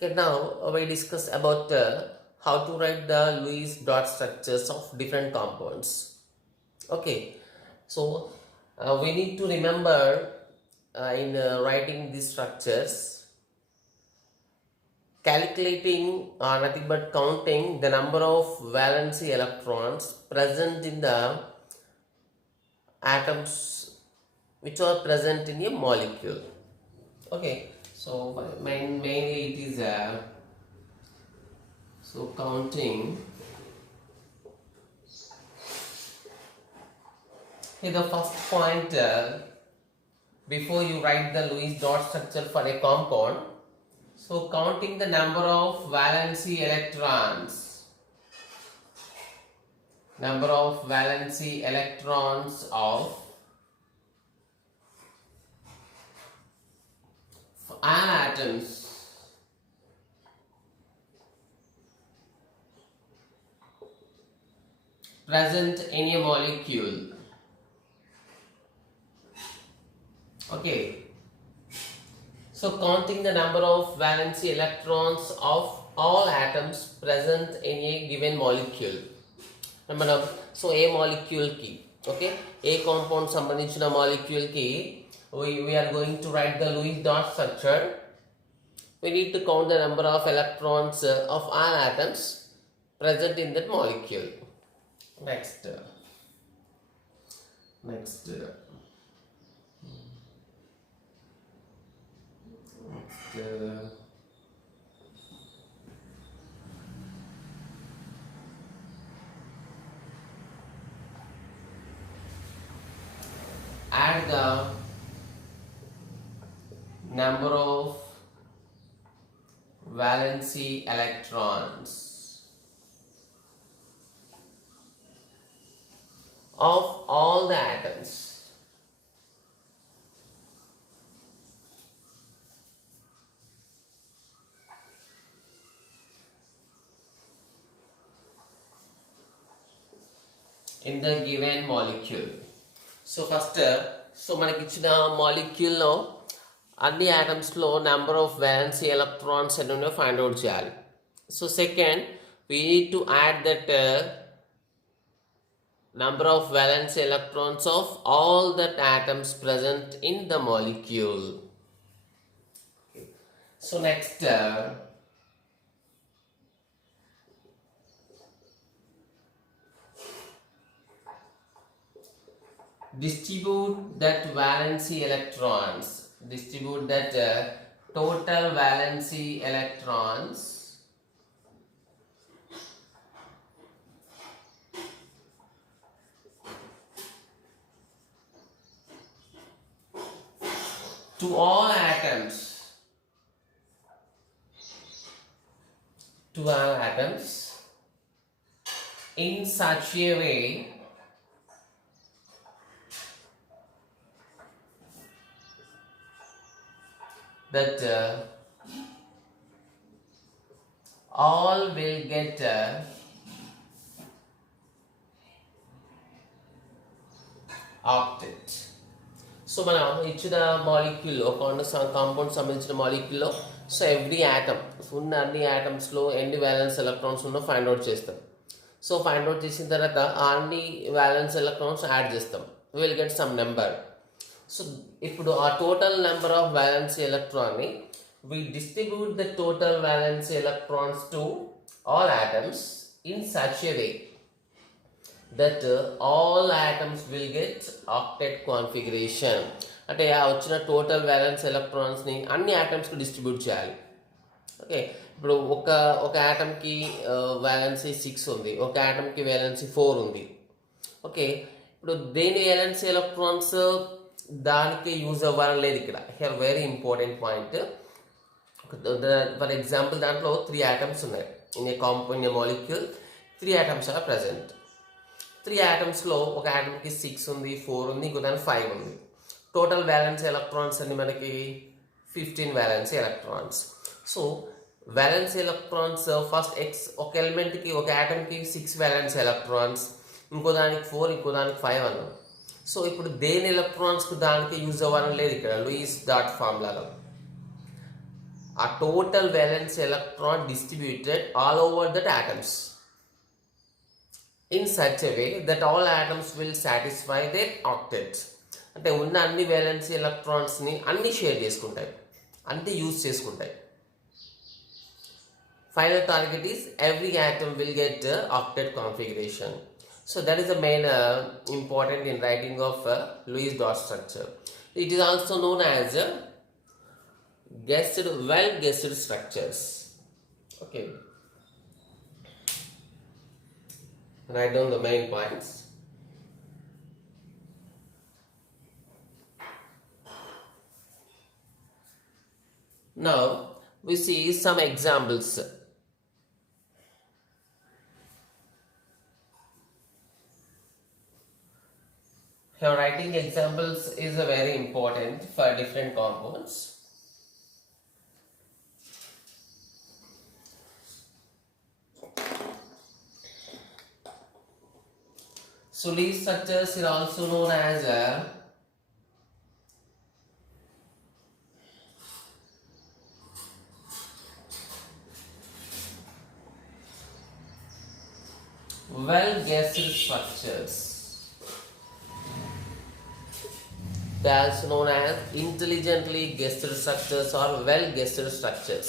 Okay, now we discuss about how to write the Lewis dot structures of different compounds. Okay, so we need to remember in writing these structures, calculating or nothing but counting the number of valency electrons present in the atoms which are present in a molecule. Okay, so mainly it is counting. Here the first point, before you write the Lewis dot structure for a compound, so counting the number of valency electrons, of an atoms present in a molecule. Okay, so counting the number of valency electrons of all atoms present in a given molecule. Remember, so a molecule key, okay, a compound sambandhinchina molecule key, we are going to write the Lewis dot structure. We need to count the number of electrons of all atoms present in that molecule. Next. Add the number of valency electrons of all the atoms in the given molecule. So first, so మనకి ఇచ్చిన molecule లో అన్ని atoms లో number of valency electrons ఎన్ని ఉన్నాయో find out చేయాలి. So second, we need to add that number of valency electrons of all the atoms present in the molecule. So next, distribute that total valency electrons to all atoms in such a way that all will get octet. So మనం ఇచ్చిన molecule ఒక compound సంబంధించిన మాలిక్యూల్లో so every atom ఉన్న అన్ని యాటమ్స్లో ఎన్ని valence electrons ఉన్నో find out చేస్తాం. సో ఫైండ్ అవుట్ చేసిన తర్వాత ఆ అన్ని వ్యాలెన్స్ ఎలక్ట్రాన్స్ యాడ్ చేస్తాం, will get some number. So ఇప్పుడు ఆ టోటల్ నెంబర్ ఆఫ్ వ్యాలెన్సీ ఎలక్ట్రాన్ని we distribute the total valence electrons to all atoms in such a way that all atoms will get octet configuration. అంటే ఆ వచ్చిన total violence ఎలక్ట్రాన్స్ని అన్ని ఆటమ్స్కి distribute చేయాలి. Okay, ఇప్పుడు ఒక ఆటమ్కి వ్యాలెన్సీ 6 ఉంది, ఒక ఆటమ్కి వ్యాలెన్సీ 4 ఉంది. ఓకే, ఇప్పుడు దేని వ్యాలెన్సీ ఎలక్ట్రాన్స్ దానికి యూజ్ అవ్వాలని లేదు ఇక్కడ. Here very important point. For example దాంట్లో 3 atoms ఉన్నాయి in a compound, in a molecule 3 atoms are present. 3 atomsలో ఒక ఆటమ్కి 6 ఉంది, 4 ఉంది, ఇంకో దానికి 5 ఉంది. టోటల్ వ్యాలెన్స్ ఎలక్ట్రాన్స్ అన్ని మనకి 15 violence electrons. So violence electrons first ఒక ఎలిమెంట్కి ఒక ఆటమ్కి 6 వ్యాలెన్స్ ఎలక్ట్రాన్స్, ఇంకో దానికి 4, ఇంకో దానికి 5 అన్నాం. సో ఇప్పుడు దేని ఎలక్ట్రాన్స్కి దానికి యూజ్ అవ్వాలని లేదు ఇక్కడ లూయిస్ డాట్ ఫార్ములాలో. ఆ total valence electron distributed all over that atoms in such a way that all atoms will satisfy their octet. అంటే ఉన్న అన్ని valence electronsని అన్ని షేర్ చేసుకుంటాయి, అన్ని యూజ్ చేసుకుంటాయి. Final target is every atom will get octet configuration. So that is the main important in writing of Lewis dot structure. It is also known as well-guessed structures. Okay. Write down the main points. Now we see some examples. Here writing examples is very important for different compounds. So these structures are also known as well-guessed structures. They are also known as intelligently guessed structures or well-guessed structures.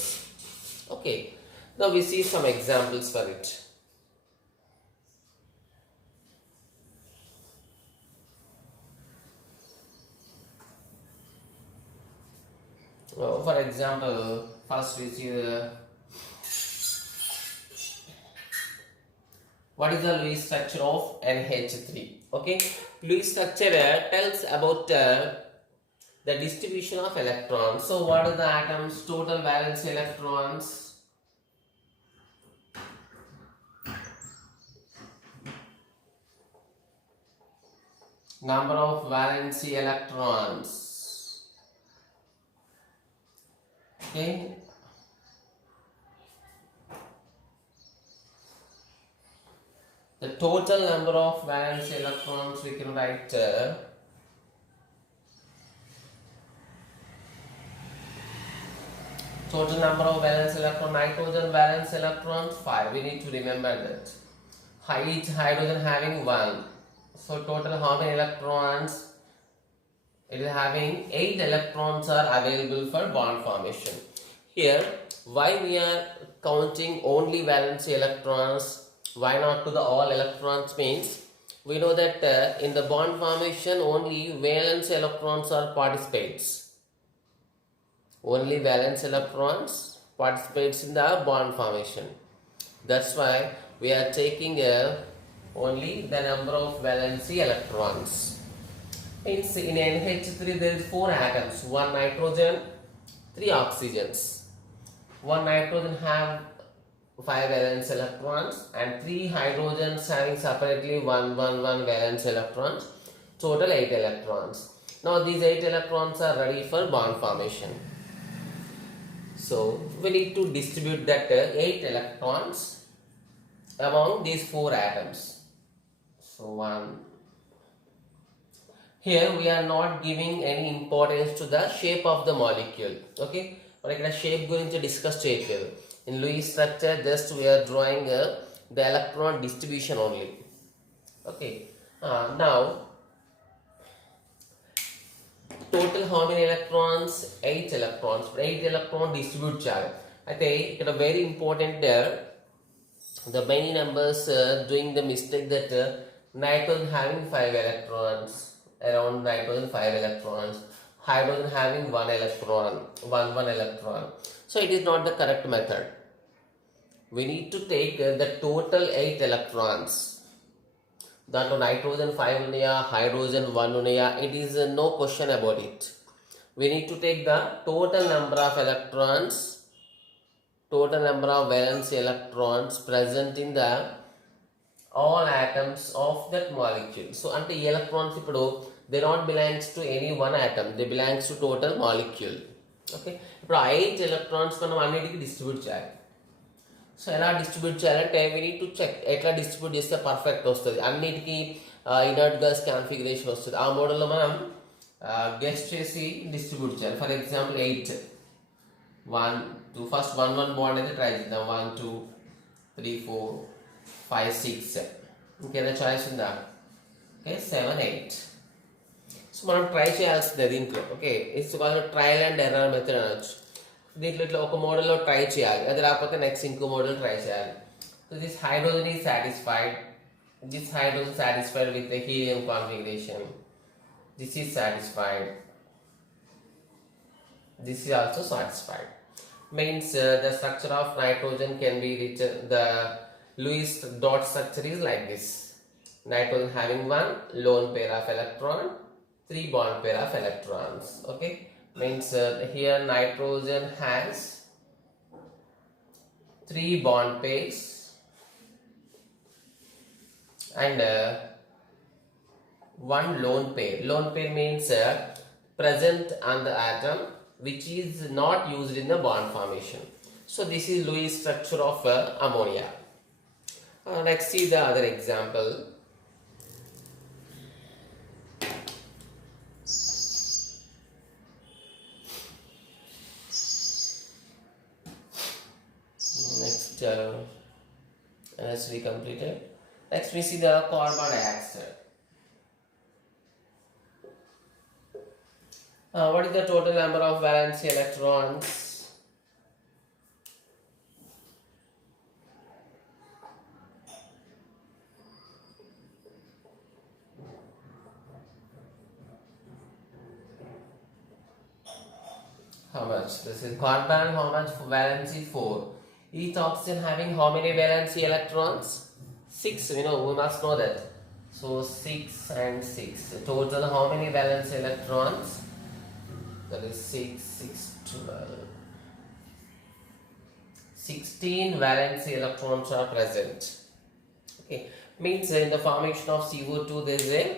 Okay, now we see some examples for it. For example, first we see what is the Lewis structure of NH3? Okay, Lewis structure tells about the distribution of electrons. So what are the atoms' total valence electrons? Number of valence electrons. Okay. The total number of valence electrons we can write total number of valence electron, nitrogen valence electrons 5. We need to remember that. Each hydrogen having 1. So total how many electrons? It is having 8 electrons are available for bond formation. Here, why we are counting only valence electrons? Why not to the all electrons? Means we know that in the bond formation only valence electrons are participates. Only valence electrons participates in the bond formation. That's why we are taking only the number of valency electrons. Means in NH3 there is 4 atoms, 1 nitrogen, 3 oxygens. 1 nitrogen have 5 valence electrons and 3 hydrogens having separately 1 valence electrons. Total 8 electrons. Now these 8 electrons are ready for bond formation. So we need to distribute that 8 electrons among these 4 atoms. So 1. Here we are not giving any importance to the shape of the molecule. Okay, but ikkada shape gurinchi discuss cheyaledu. In Lewis structure just we are drawing the electron distribution only. Okay, now total how many electrons? 8 electrons. 8 electron distribute cheyali. Aithe ikkada very important the many numbers doing the mistake that nitrogen having 5 electrons, around nitrogen 5 electrons, hydrogen having 1 electron, 1 electron. So it is not the correct method. We need to take the total 8 electrons. That nitrogen 5 unnaya, hydrogen 1 unnaya, it is no question about it. We need to take the total number of electrons, total number of valence electrons present in the all atoms of that molecule. So ante electrons ippudu they not belongs to any one atom, they belongs to total molecule. Okay, ippudu 8 electrons manam annitiki distribute cheyali. So ela distribute cheyalante we need to check etla distribute cheste perfect ostadi, annitiki inert gas configuration ostadi. Aa model lo manam guess chesi distribute cheyali. For example 8 1 2 first 1 1 bond అయితే try చేద్దాం 1 2 3 4 5 6 ఇంకేదైనా choice ఉందా okay 7 8 so మనం try చేయాల్సిందే దీంట్లో okay it's trial and error method అనొచ్చు దీంట్లో ఇట్లా ఒక మోడల్లో ట్రై చేయాలి అది రాకపోతే నెక్స్ట్ ఇంకో మోడల్ ట్రై చేయాలి so this hydrogen is satisfied this hydrogen satisfied with the helium configuration this is satisfied this is also satisfied means the structure of nitrogen can be written the Lewis dot structure is like this nitrogen having one lone pair of electron 3 bond pair of electrons okay means here nitrogen has 3 bond pairs and one lone pair. Lone pair means present on the atom which is not used in the bond formation. So this is Lewis structure of ammonia. Let's see the other example. Next has to be completed. Next we see the carbon dioxide. What is the total number of valence electrons? How much? This is carbon. How much valency? 4. Each oxygen having how many valency electrons? 6. We must know that. So 6 and 6. Total how many valence electrons? That is 6, 6, 12. 16 valency electrons are present. Okay, means in the formation of CO2 there is a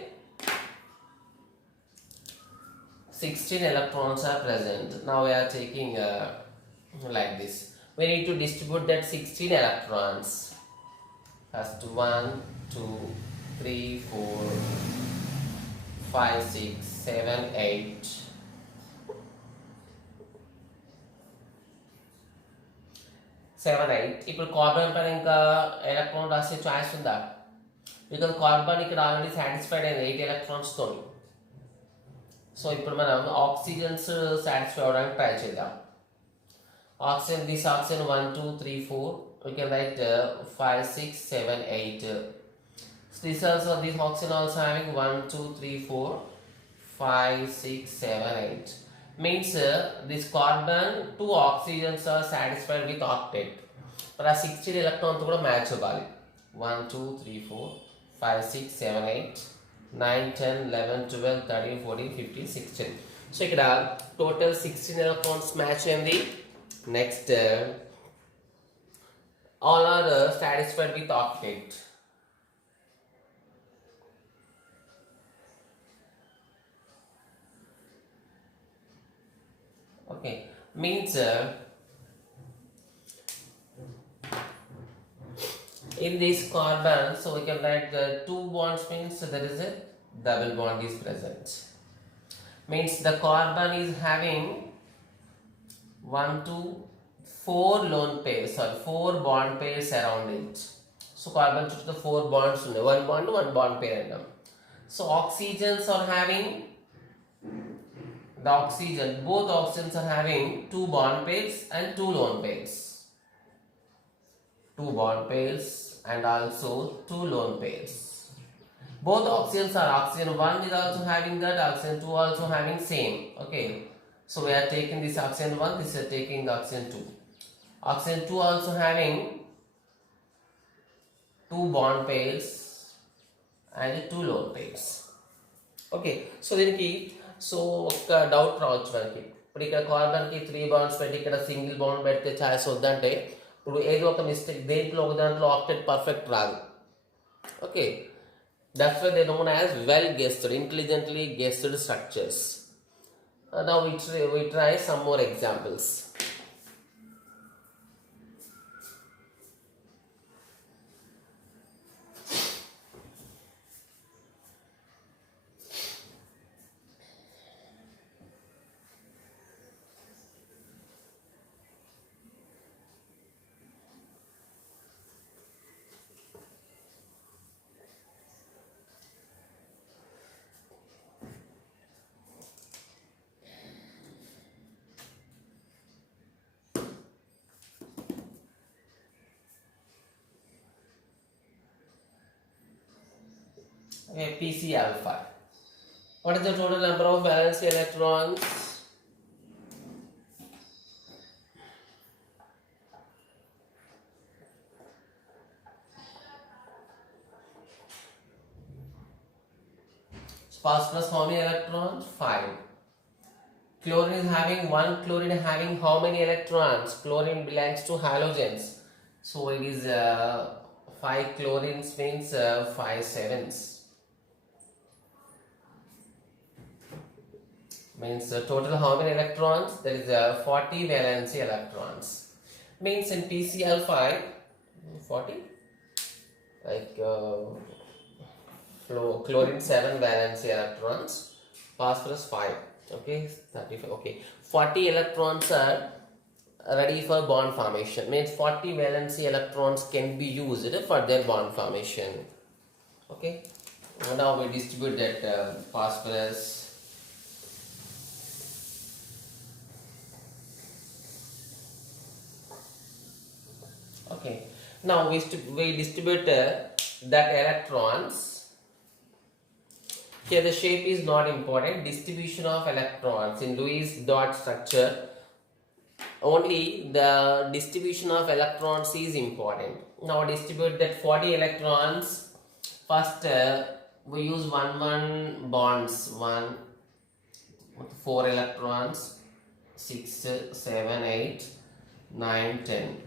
16 electrons are present. Now we are taking like this. We need to distribute that 16 electrons. First 1, 2, 3, 4, 5, 6, 7, 8. 7 8 ఇప్పుడు carbon పైన ఇంకా electron రాసే choice ఉందా because carbon ఇక్కడ already satisfied అయింది 8 electrons తో so ఇప్పుడు మనం ఆక్సిజన్స్ సాటిస్ఫై అవడానికి ట్రై చేద్దాం oxygen this oxygen 1 2 3 4 we can write 5 6 7 8 so this oxygen also having 1 2 3 4 5 6 7 8 means this carbon 2 oxygens are satisfied with octet but a 16 electron to match avali 1 2 3 4 5 6 7 8 9 10 11 12 13 14 15 16 so ikkada total 16 electrons match indi next all are satisfied with octet okay means in this carbon so we can write the 2 bonds means there is a double bond is present means the carbon is having 1 2 4 lone pairs or 4 bond pairs around it so carbon to the 4 bonds one bond pair andam so oxygens are having the oxygen both oxygens are having 2 bond pairs and 2 lone pairs 2 bond pairs and also 2 lone pairs both oxygens are oxygen 1 is also having that oxygen 2 also having same okay so we are taking this oxygen 1 this is taking oxygen 2 oxygen 2 also having 2 bond pairs and 2 lone pairs okay so దీనికి so ఒక doubt రావచ్చు మనకి ఇప్పుడు ఇక్కడ కార్బన్కి 3 bonds పెట్టి ఇక్కడ single bond పెడితే choice వద్దంటే ఇప్పుడు ఏదో ఒక మిస్టేక్ దేంట్లో ఒక దాంట్లో ఆక్టెట్ పర్ఫెక్ట్ రాదు okay that's why they known as well guessed intelligently guessed structures now we try some more examples Pc alpha. What is the total number of valence electrons? Phosphorus how many electrons? 5. Chlorine is having one chlorine having how many electrons? Chlorine belongs to halogens. So it is 5 chlorines means 5 sevens. Means total how many electrons? There is 40 valency electrons. Means in PCl5 40 like chlorine 7 valency electrons, phosphorus 5. Okay, 35. Okay, 40 electrons are ready for bond formation. Means 40 valency electrons can be used for their bond formation. Okay, now we distribute that phosphorus. Okay, now we distribute that electrons. Here the shape is not important. Distribution of electrons in Lewis dot structure. Only the distribution of electrons is important. Now distribute that 40 electrons. First we use 1 bonds. 4 electrons. 6, 7, 8, 9, 10.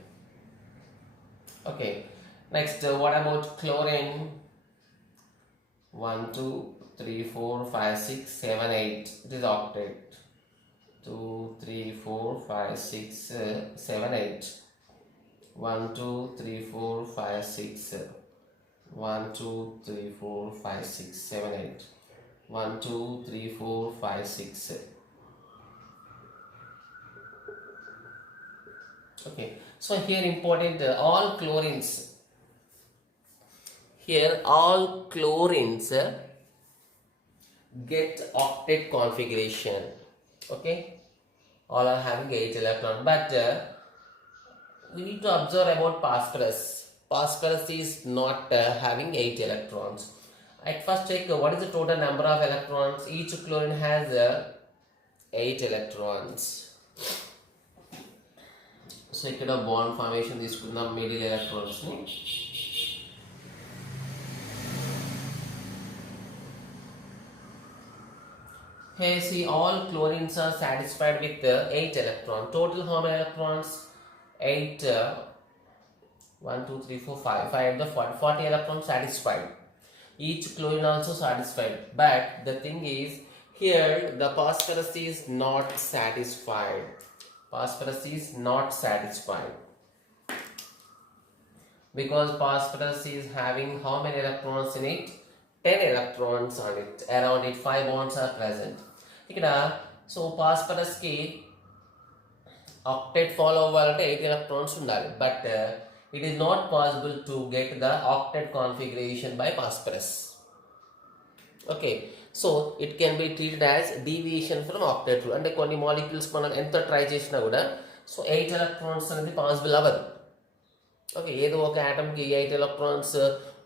Okay. Next, what about chlorine? 1, 2, 3, 4, 5, 6, 7, 8. It is octet. 2, 3, 4, 5, 6, 7, 8. 1, 2, 3, 4, 5, 6. 1, 2, 3, 4, 5, 6, 7, 8. 1, 2, 3, 4, 5, 6. Okay. So here important all chlorines. Here all chlorines get octet configuration. Okay, all are having 8 electrons, but we need to observe about phosphorus. Phosphorus is not having 8 electrons. At first check what is the total number of electrons. Each chlorine has 8 electrons. So ikkada bond formation తీసుకుందాం middle electrons ni. Here see all chlorines are satisfied with 8 electrons. Total how many electrons? 8. 1, 2, 3, 4, 5. 5 the 40 electrons satisfied. Each chlorine also satisfied. But the thing is here the phosphorus is not satisfied. Phosphorus is not satisfied. Because phosphorus is having how many electrons in it? 10 electrons on it. Around it 5 bonds are present. So phosphorus ki octet follow avalante 8 electrons undali. But it is not possible to get the octet configuration by phosphorus. Okay. So it can be treated as deviation from octet rule. And కొన్ని molecules మనం ఎంత try చేసినా కూడా so 8 electrons అనేది possible అవ్వదు. Okay, ఏదో ఒక ఆటమ్కి 8 electrons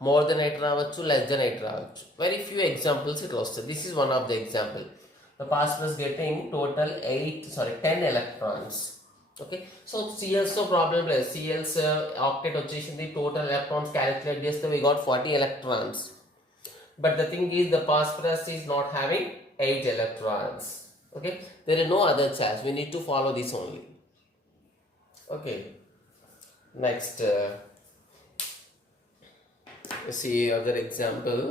more than 8 రావచ్చు, less than 8 రావచ్చు. Very few examples ఇట్లా వస్తుంది. This is one of the example. The phosphorus getting total 10 electrons. Okay, so Cl's తో ప్రాబ్లం లేదు. Cl's octet వచ్చేసింది, total electrons calculate చేస్తే we got 40 electrons. But the thing is the phosphorus is not having 8 electrons. Okay, there is no other choice. We need to follow this only. Okay, next see other example.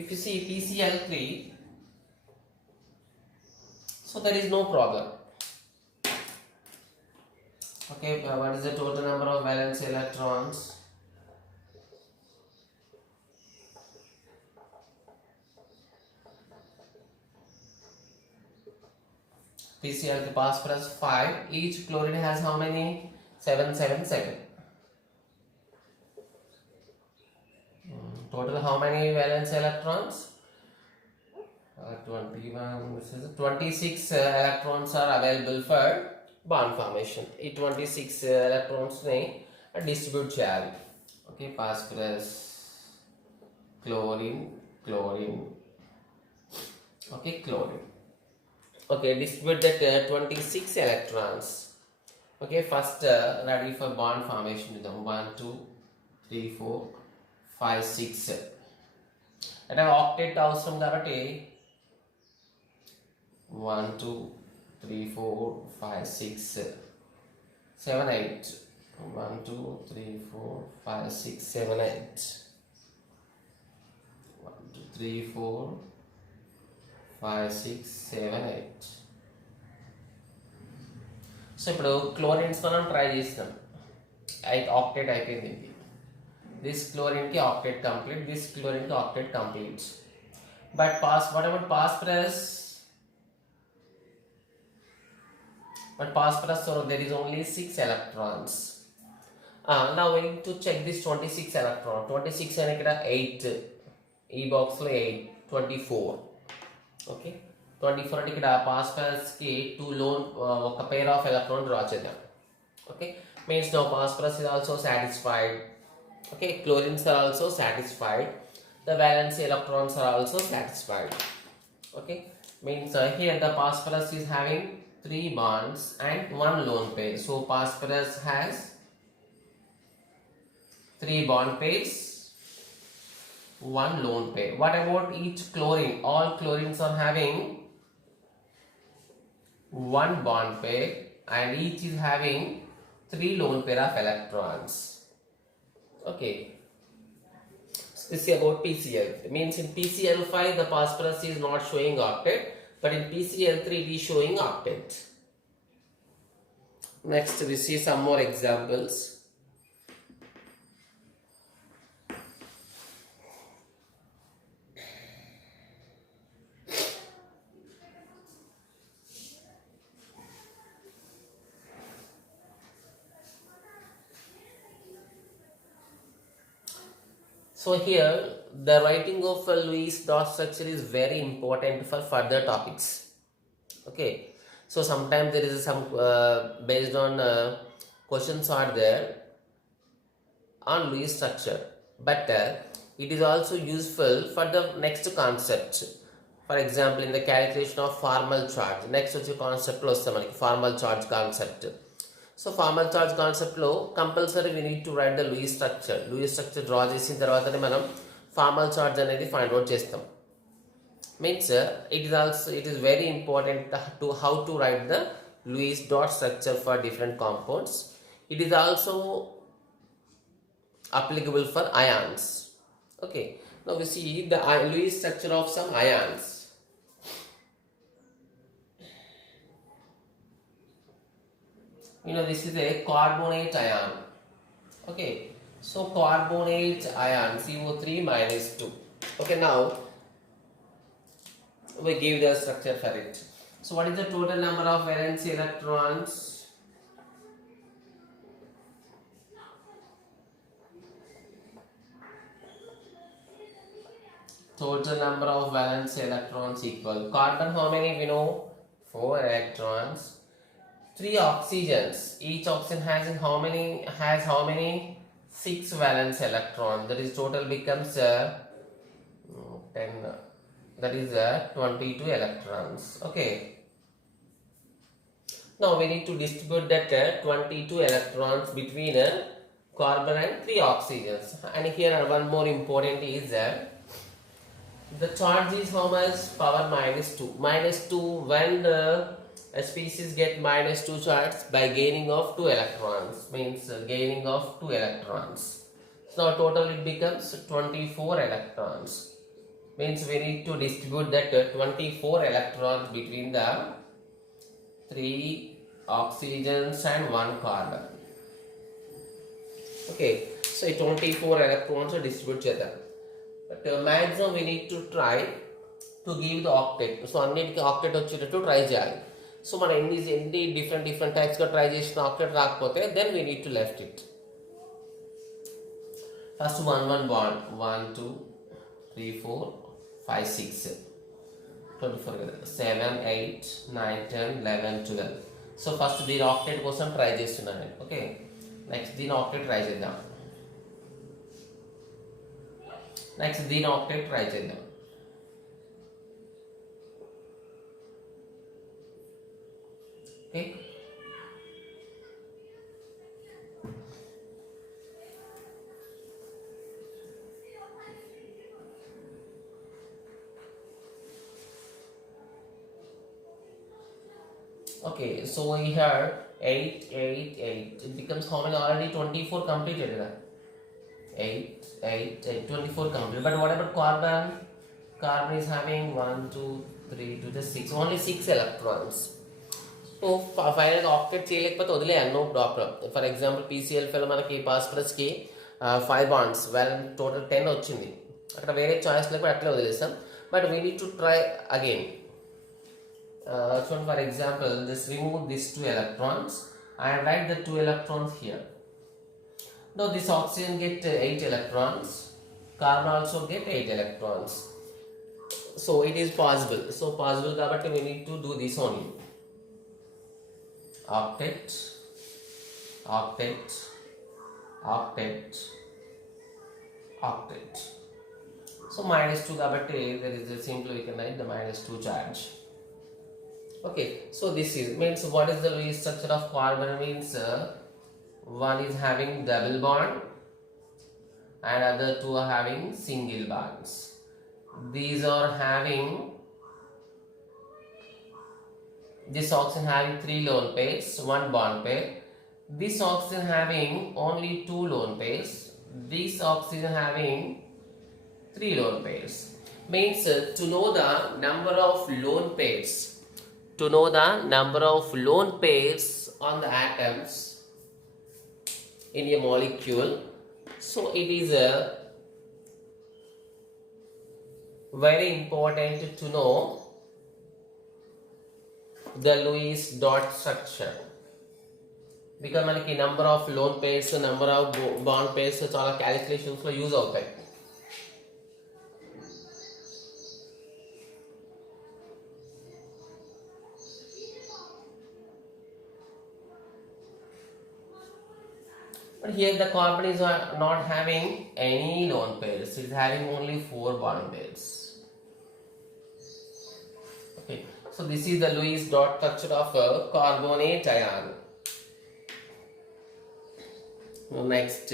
If you see PCl3, so there is no problem. Okay, what is the total number of valence electrons? PCl ki phosphorus 5. Each chlorine has how many? 7, 7, 7. Total how many valence electrons? 21. This is 26 electrons are available for bond formation. ఈ 26 electrons ని distribute చేయాలి. Okay, phosphorus, chlorine, chlorine. Okay, chlorine. Okay, distribute that 26 electrons. Okay, first ready for bond formation with them. 1, 2, 3, 4, 5, 6. అంటే octet అవసరం కాబట్టి 1, 2, 3, 4, 5, 6, 7, 8. 1, 2, 3, 4, 5, 6, 7, 8. 1, 2, 3, 4, 5, 6, 7, 8. So ఇప్పుడు chlorines మనం try చేసినాం. Octet అయిపోయింది. దిస్ క్లోరిన్ కి ఆక్టేట్ కంప్లీట్, దిస్ క్లోరిన్ కి octet complete. But what about phosphorus? But phosphorus, so there is only 6 electrons. Now we need to check this 26 electron. 26 and ikkada 8. E box lo 8, 24. Okay, 24 అంటే ఇక్కడ phosphorus కి 2 lone ఒక pair of electron draw చేద్దాం. Okay, means now phosphorus is also satisfied. Okay, chlorines are also satisfied. The valence electrons are also satisfied. Okay, means here the phosphorus is having 3 bonds and 1 lone pair. So phosphorus has 3 bond pairs, 1 lone pair. What about each chlorine? All chlorines are having 1 bond pair and each is having 3 lone pair of electrons. Okay, so this is about PCl. It means in PCl5 the phosphorus is not showing octet, but in PCl3 it is showing octet. Next we see some more examples. So here the writing of a Lewis dot structure is very important for further topics. Okay, so sometimes there is some based on questions are there on Lewis structure, but it is also useful for the next concept. For example, in the calculation of formal charge, next వచ్చే concept లో వస్తాం మనకి formal charge concept. So formal charge కాన్సెప్ట్లో compulsory we need to write the Lewis structure. Lewis structure draw చేసిన తర్వాతనే మనం formal charge అనేది find out చేస్తాం. Means it is very important to how to write the Lewis dot structure for different compounds. It is also applicable for ions. Okay, now we see the Lewis structure of some ions. This is a carbonate ion. Okay, so carbonate ion CO3 minus 2. Okay, now we give the structure for it. So what is the total number of valence electrons? Total number of valence electrons equal carbon. How many we know? 4 electrons. 3 oxygens. Each oxygen has how many? 6 valence electrons. That is total becomes 10. That is 22 electrons. Okay. Now we need to distribute that 22 electrons between carbon and 3 oxygens. And here one more important is the charge is how much? Power minus 2. Minus 2 when a species get minus 2 charge by gaining of 2 electrons, means gaining of 2 electrons. So total it becomes 24 electrons. Means we need to distribute that 24 electrons between the 3 oxygens and 1 carbon. Okay, so 24 electrons are distributed chedam. But maximum we need to try to give the octet. So అన్నిటికి octet వచ్చేటట్టు try చేయాలి. So మనం ఎన్ని different టైప్స్గా try చేసిన octet రాకపోతే then we need to left it. First 1 bond 1 2 3 4 5 6 24 కదా, 7 8 9 10 11 12. So first దీని ఆక్టేట్ కోసం ట్రై చేస్తున్నాను నేను. ఓకే, నెక్స్ట్ దీని ఆక్టేట్ ట్రై చేద్దాం. Okay, okay, so here 8 8 8, it becomes how many? Already 24 completed. 8 8 8 24 complete. But what about carbon? Carbon is having 1 2 3 2 to 6, only 6 electrons. So final octet చేయలేకపోతే వదిలేయాలి, no problem. For example పీసీఎల్ఫీలో మనకి ఫాస్ఫరస్కి 5 bonds, total 10 వచ్చింది. అక్కడ వేరే choice లేకపోతే అట్లే వదిలేస్తాం. But we need to try again. So for example, just remove these 2 electrons and write the 2 electrons here. Now this oxygen get 8 electrons, carbon also get 8 electrons. So it is possible. So possible kabatti we need to do this only. Octet, octet, octet, octet. So -2 kabatti there is a simple, we can write the -2 charge. Okay, so this is means what is the Lewis structure of carbon? Means one is having double bond and other 2 are having single bonds. These are having, this oxygen having 3 lone pairs, 1 bond pair. This oxygen having only 2 lone pairs. This oxygen having 3 lone pairs. Means to know the number of lone pairs, on the atoms in a molecule, so it is very important to know the Lewis dot structure, because మనకి number of lone pairs, number of bond pairs చాలా calculations లో use అవుతాయి. But here the carbon is not having any lone pairs, it is having only 4 bond pairs. Okay, so this is the Lewis dot structure of a carbonate ion. Now next,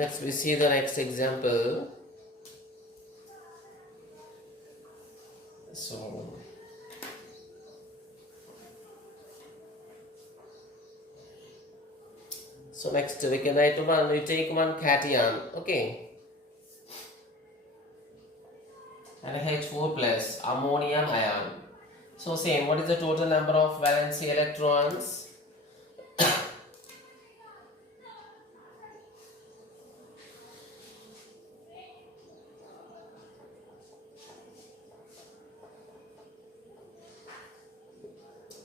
next we see the next example. So next we can write we take one cation, okay, and H4 plus ammonium ion. So same, what is the total number of valency electrons?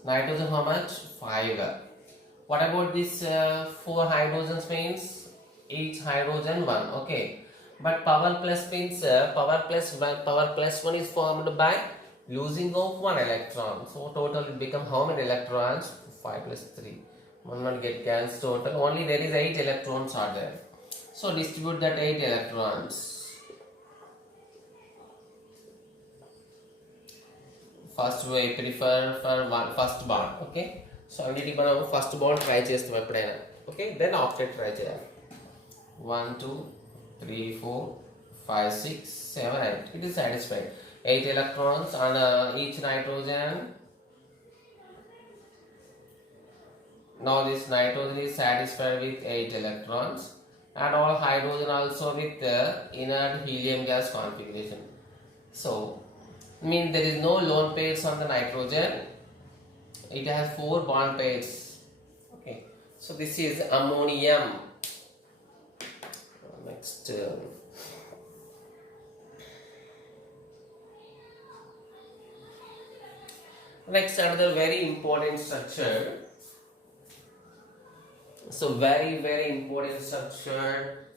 Nitrogen how much? 5. What about this 4 hydrogens means each hydrogen 1, okay. But power plus means power plus 1 is formed by losing of 1 electron. So total it become how many electrons? 5 plus 3. 1 get cancelled total. Only there is 8 electrons are there. So distribute that 8 electrons. First we prefer for first bond, okay. So అన్నిటికి మనం first bond try చేస్తాం ఎప్పుడైనా, okay. Then octet try చేయాలి. 1 2 3 4 5 6 7 8. It is satisfied. 8 electrons on each nitrogen. Now this nitrogen is satisfied with 8 electrons and all hydrogen also with the inert helium gas configuration. So, means there is no lone pairs on the nitrogen. It has 4 bond pairs. Okay. So this is ammonium. Next. Next, another very important structure. So very important structure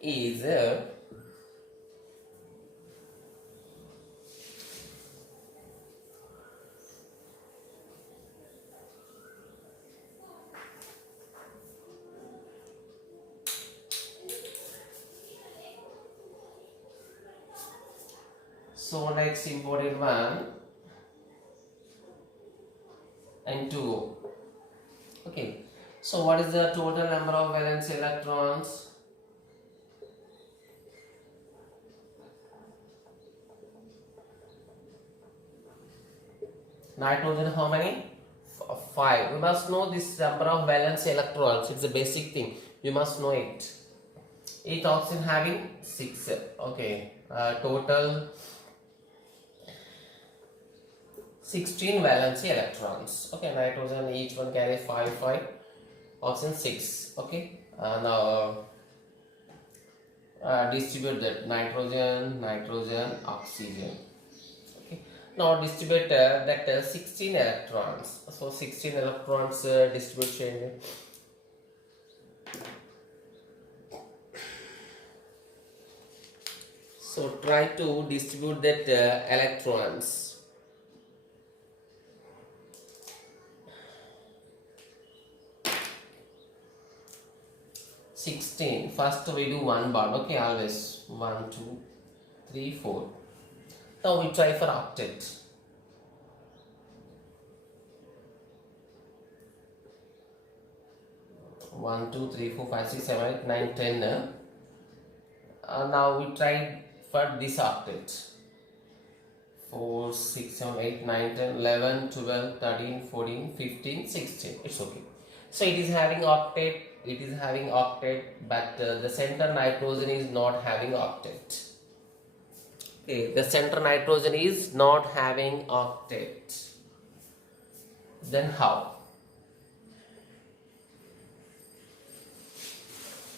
is so next important one N2O. Okay. So what is the total number of valence electrons? Nitrogen how many? 5. We must know this number of valence electrons. It's a basic thing. You must know it. Each oxygen having 6. Okay. Total 16 valency electrons. Okay. Nitrogen each one carries 5. Oxygen 6. Okay. Now distribute that nitrogen, oxygen. Okay. Now distribute that 16 electrons. So 16 electrons distribution. So try to distribute that electrons. First we do one bond. Okay, always 1, 2, 3, 4. Now we try for octet. One, 2, 3, 4, 5, 6, 7, 8, 9, 10. Now we try for this octet. 4, 6, 7, 8, 9, 10, 11, 12, 13, 14, 15, 16. It's okay. So it is having octet. But the center nitrogen is not having octet. Okay, the center nitrogen is not having octet. Then how?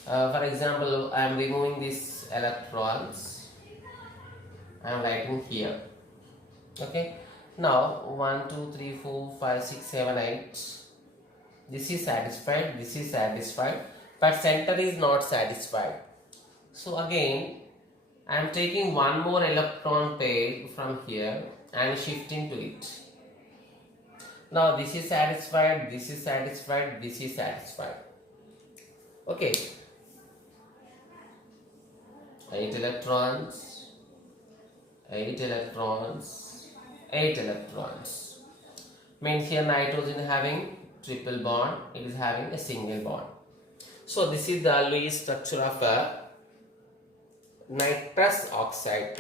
For example, I am removing these electrons. I am writing here. Okay. Now 1, 2, 3, 4, 5, 6, 7, 8. This is satisfied, but center is not satisfied. So again, I am taking one more electron pair from here and shifting to it. Now this is satisfied. Okay. 8 electrons. Means here nitrogen having triple bond, it is having a single bond. So this is the Lewis structure of a nitrous oxide,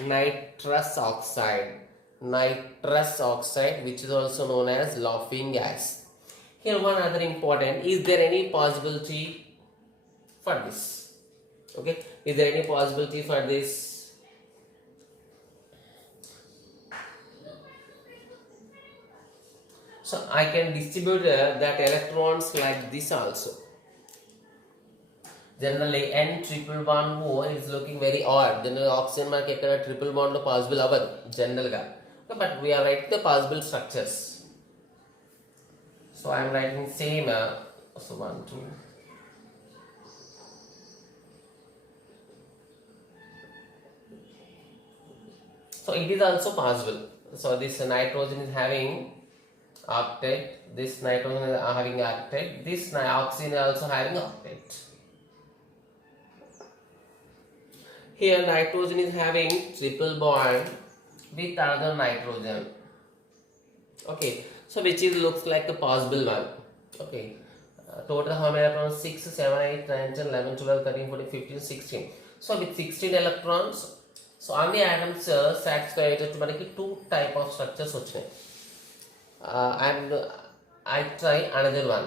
which is also known as laughing gas. Here one other important, is there any possibility for this? Okay, is there any possibility for this? So I can distribute that electrons like this also. Generally N triple bond O is looking very odd. Then oxygen mark ekkada triple bond possible avadu general ga. But we are writing the possible structures. So I am writing same. So 1, 2. So it is also possible. So this nitrogen is having octet, this nitrogen is having octet, this oxygen is also having octet. Here nitrogen is having triple bond with another nitrogen. Okay, so which is looks like the possible one. Okay, total how many electrons? 6, 7, 8, 9, 10, 11, 12, 13, 14, 15, 16. So with 16 electrons, so on the atoms satisfied to manaki 2 type of structures vachinayi. And I try another one.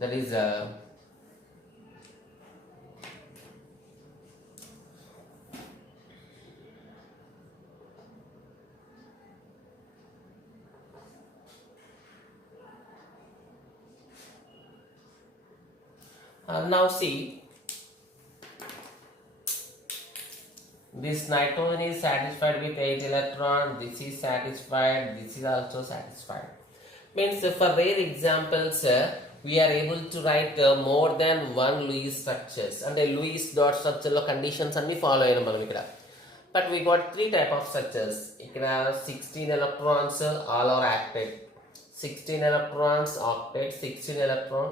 that is now see, this nitrogen is satisfied with 8 electrons, this is satisfied, this is also satisfied. Means for rare examples, we are able to write more than one Lewis structures. And a Lewis dot structure lo conditions and we follow in manam. But we got three type of structures. Ikkada 16 electrons all are octet. 16 electrons octet, 16 electron.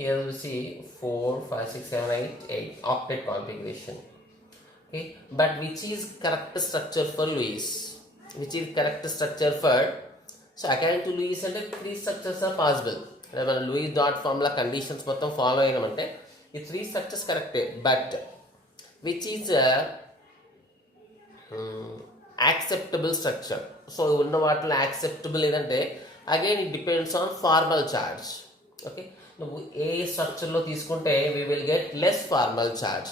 Here we see 4, 5, 6, 7, 8, 8 octet configuration. Okay, but which is correct structure for Lewis? Which is correct structure for? So according to Lewis, and three structures are possible. Lewis dot formula conditions మొత్తం follow అయినామంటే ఈ three structures correct. But which is acceptable structure? So ఉన్న వాటిలో acceptable ఏదంటే again it depends on formal charge. Okay, నువ్వు ఏ structure లో తీసుకుంటే we will get less formal charge.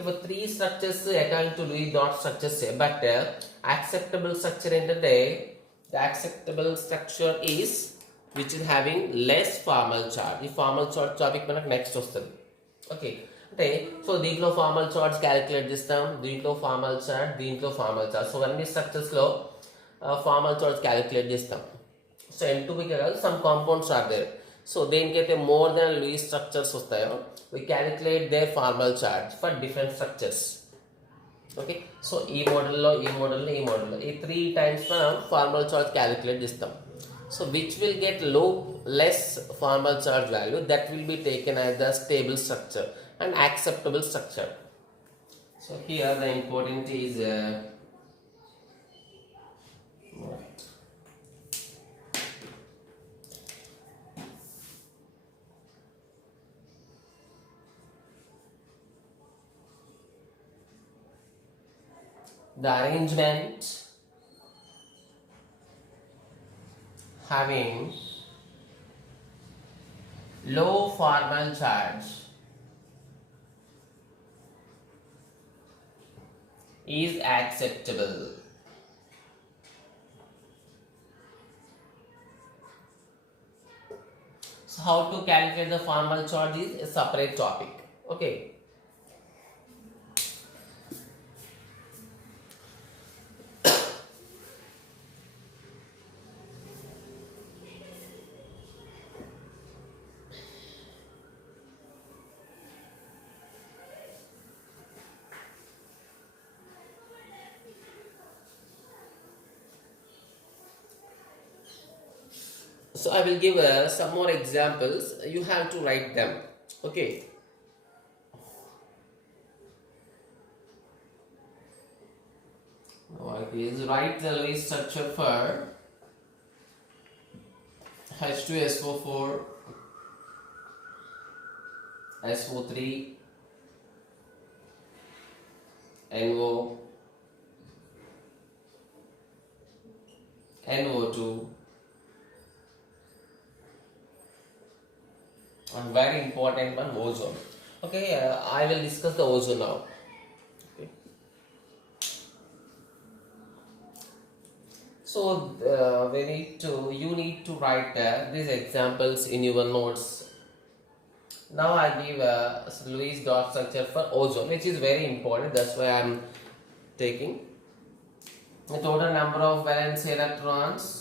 If three structures according to Lewis dot structures, but acceptable structure ఏంటంటే the acceptable structure is which is having less formal charge. ఈ formal charge topic మనకు next వస్తుంది. Okay, అంటే so దీంట్లో formal charge calculate చేస్తాం, దీంట్లో formal charge, దీంట్లో formal charge. So అన్ని స్ట్రక్చర్స్లో ఫార్మల్ చార్జ్ క్యాలిక్యులేట్ చేస్తాం. సో N2 కాదు, some compounds are there. So దేనికైతే మోర్ దాన్ Lewis స్ట్రక్చర్స్ వస్తాయో we calculate their formal charge for different structures. Okay, so ఈ మోడల్లో ఈ త్రీ టైమ్స్ మనం ఫార్మల్ చార్జ్ క్యాలిక్యులేట్ చేస్తాం. So which will get less formal charge value, that will be taken as the stable structure and acceptable structure. So here the important is the arrangement having low formal charge is acceptable. So how to calculate the formal charge is a separate topic. Okay. So I will give some more examples. You have to write them. Okay. Now please write the Lewis structure for H2SO4, SO3, NO, NO2. And very important one, ozone. Okay, I will discuss the ozone now. Okay. So you need to write these examples in your notes. Now I give Lewis dot structure for ozone, which is very important. That's why I am taking the total number of valence electrons.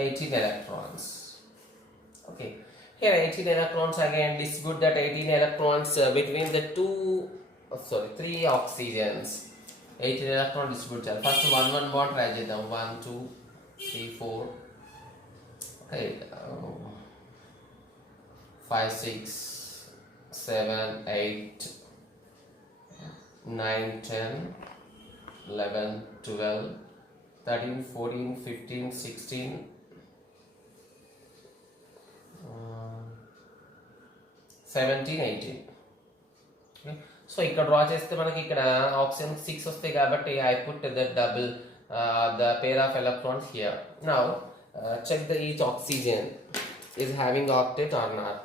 18 electrons. Okay, here 18 electrons again distribute that 18 electrons between the three oxygens. 18 electron distributed. First 1 bond try చేద్దాం. 1 2 3 4 okay 5 6 7 8 9 10 11 12 13 14 15 16 17, 18. Okay. So ఇక్కడ draw చేస్తే మనకి ఇక్కడ oxygen 6 వస్తాయి కాబట్టి I put the double the pair of electrons here. Now check the each oxygen is having octet or not.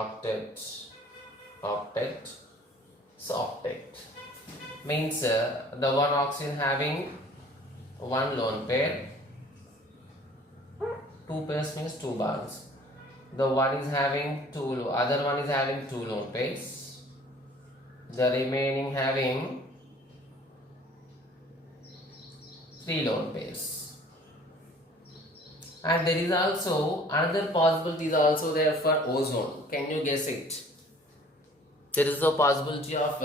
Octet. So octet means the one oxygen having one lone pair, two pairs means two bonds. The one is having other one is having two lone pairs, the remaining having three lone pairs. And there is also another possibility is also there for ozone. Can you guess it? There is a possibility of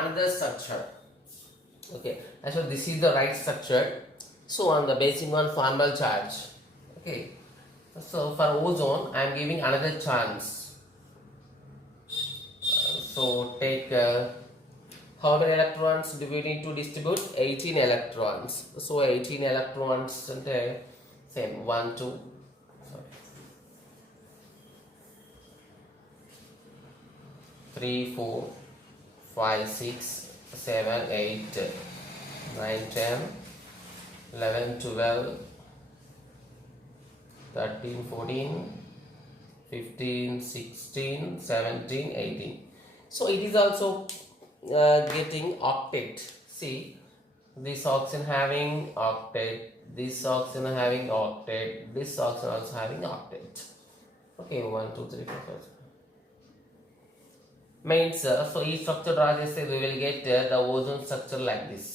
another structure. Okay, so this is the right structure. So on the basing on formal charge. Okay, so for ozone I am giving another chance. So take how many electrons do we need to distribute? 18 electrons. So 18 electrons and same 1 2 3 4 5 6 7 8 9 10 11 12 13 14 15 16 17 18. So it is also getting octet. See, this oxygen having octet, this oxygen having octet, this oxygen also having octet. Okay, 1 2 3 4 5 means so each structure draw just we will get the ozone structure like this.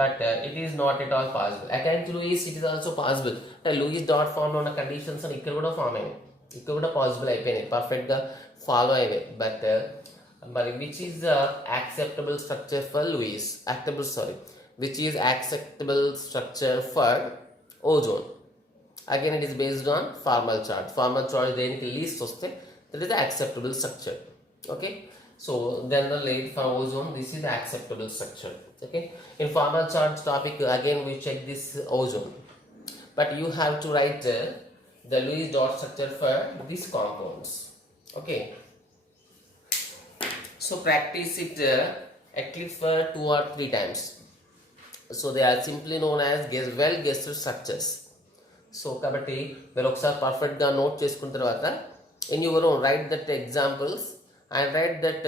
But it is not at all possible. According to Lewis, it is also possible. Lewis dot formed on conditions and ఇక్కడ కూడా form అయినాయి, ఇక్కడ కూడా possible అయిపోయినాయి, పర్ఫెక్ట్గా follow అయినాయి. But మరి which is the acceptable structure for Lewis? Which is acceptable structure for ozone? Again, it is based on formal charge. Formal charge దేనికి least వస్తే that is the acceptable structure. Okay. So generally for ozone this is the acceptable structure. Okay, in formal charge topic again we check this ozone, but you have to write the Lewis dot structure for these compounds. Okay, so practice it at least for 2 or 3 times. So they are simply known as well guessed structures. So kabatti మీరు ఒకసారి perfect గా note చేసుకున్న తర్వాత in your own write that examples and write that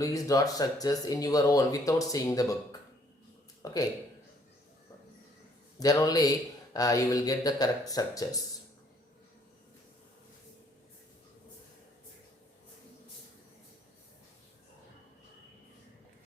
Lewis dot structures in your own without seeing the book. Okay, then only you will get the correct structures.